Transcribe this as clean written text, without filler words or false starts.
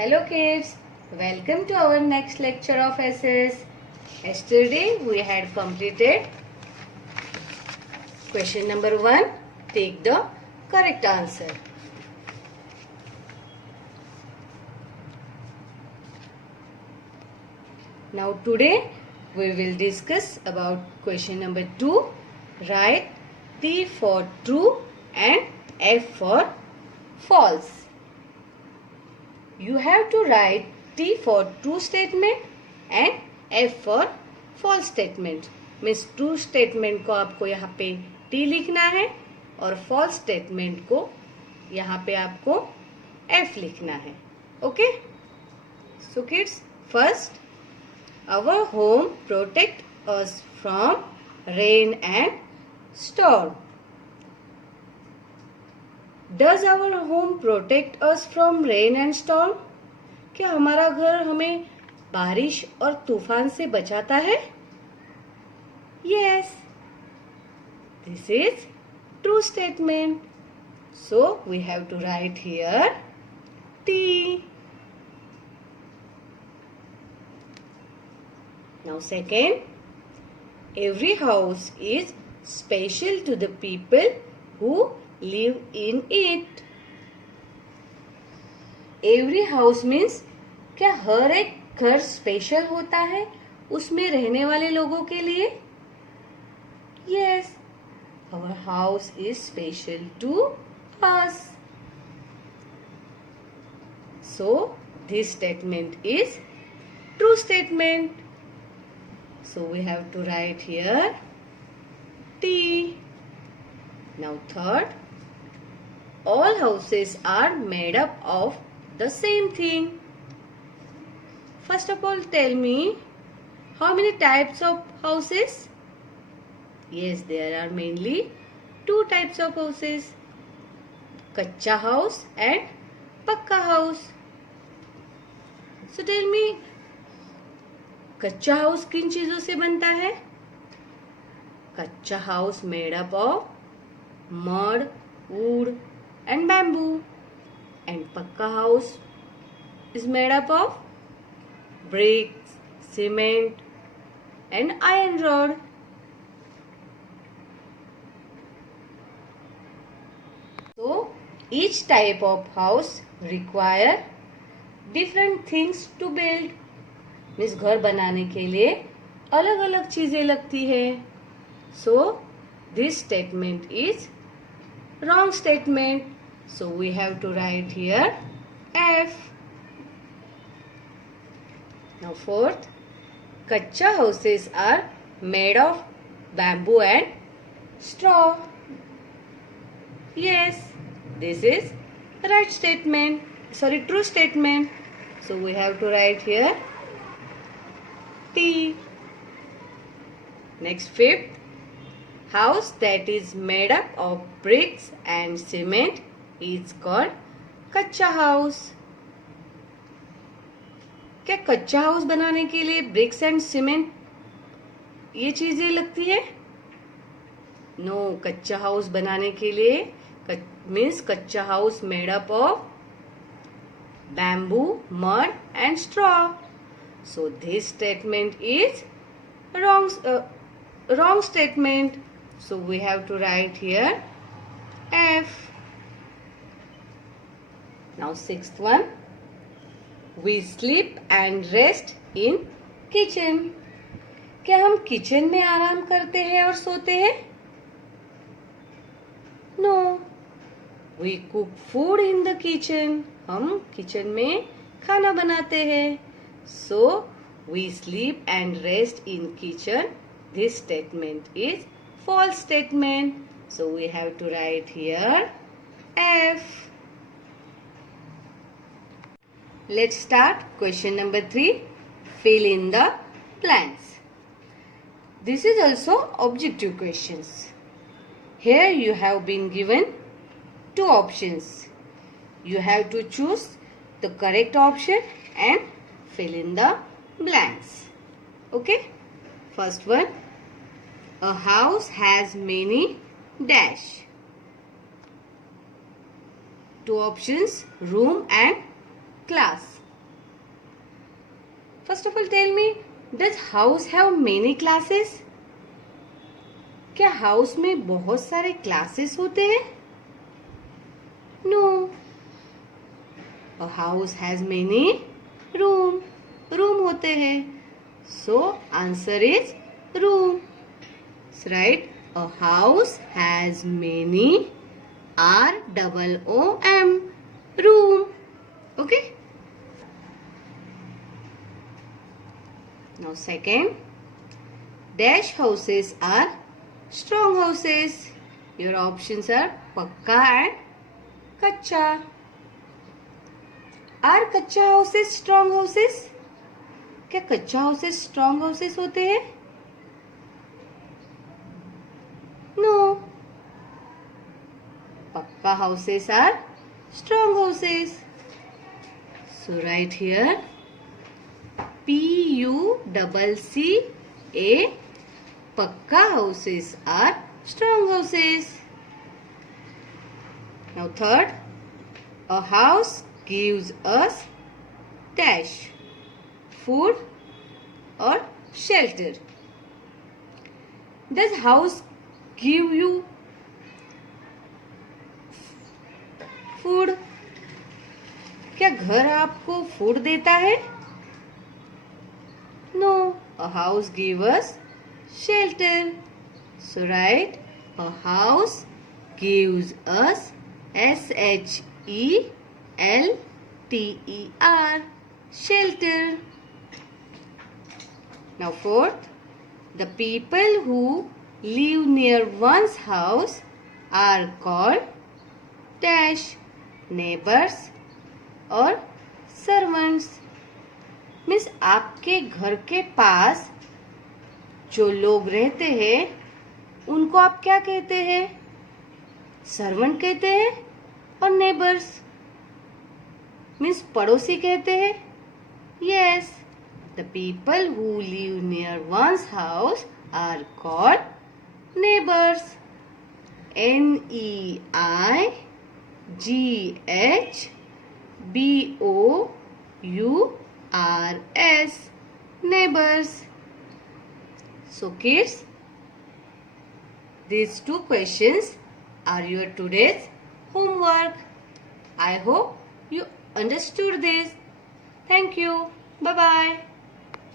Hello kids, welcome to our next lecture of SS. Yesterday we had completed question number 1. Take the correct answer. Now today we will discuss about question number 2. Write T for true and F for false. You have to write T for true statement and F for false statement. Means true statement को आपको यहाँ पे T लिखना है और false statement को यहाँ पे आपको F लिखना है. Okay? So kids, first, our home protect us from rain and storm. Does our home protect us from rain and storm? क्या हमारा घर हमें बारिश और तूफान से बचाता है? Yes. This is true statement. So we have to write here T. Now second, every house is special to the people who live in it. Every house means क्या हर एक घर स्पेशल होता है उसमें रहने वाले लोगों के लिए? Yes, our house is special to us. So this statement is true statement. So we have to write here T. Now third, all houses are made up of the same thing. First of all, tell me, how many types of houses? Yes, there are mainly two types of houses. Kacha house and Pakka house. So tell me, कच्चा house किन चीजों से बनता है? कच्चा house made up of mud, would and bamboo, and pakka house is made up of bricks, cement and iron rod. So each type of house require different things to build. Means घर बनाने के लिए अलग अलग चीजें लगती है. So this statement is wrong statement. So we have to write here F. Now fourth, kacha houses are made of bamboo and straw. Yes, this is right statement. Sorry, true statement. So we have to write here T. Next, fifth, house that is made up of bricks and cement is called कच्चा house. क्या कच्चा house बनाने के लिए BRICS and cement ये चीजें लगती है? नो, कच्चा हाउस बनाने के लिए मीन्स कच्चा house made up of bamboo, mud and straw. So this statement is wrong statement. So we have to write here F. Now sixth one, we sleep and rest in kitchen. क्या हम kitchen में आराम करते हैं और सोते हैं? No, we cook food in the kitchen. हम किचन में खाना बनाते हैं. So we sleep and rest in kitchen. This statement is false statement. So we have to write here F. Let's start question number 3. Fill in the blanks. This is also objective questions. Here you have been given two options. You have to choose the correct option and fill in the blanks. Okay? First one, a house has many dash. Two options, room and class. First of all, tell me, does house have many classes? क्या house में बहुत सारे classes होते हैं? No. A house has many room होते हैं. So answer is room. So right, a house has many ROOM room. Okay. Now second, dash houses are strong houses. Your options are pakka and kacha. Are kacha houses strong houses? क्या कच्चा houses strong houses होते हैं? No. Pucca houses are strong houses. So right here PUCCA. Pucca houses are strong houses. Now third, a house gives us dash, food or shelter. Does house give you food? क्या घर आपको food देता है? No, a house gives us shelter. So right, a house gives us SHELTER, shelter. Now fourth, the people who live near one's house are called dash, neighbors or servants. Means आपके घर के पास जो लोग रहते हैं उनको आप क्या कहते हैं? सर्वेंट कहते हैं और नेबर्स मीन्स पड़ोसी कहते हैं. Yes, the people who live near one's house are called neighbours. NEIGHBOURS, neighbors. So kids, these two questions are your today's homework. I hope you understood this. Thank you. Bye bye.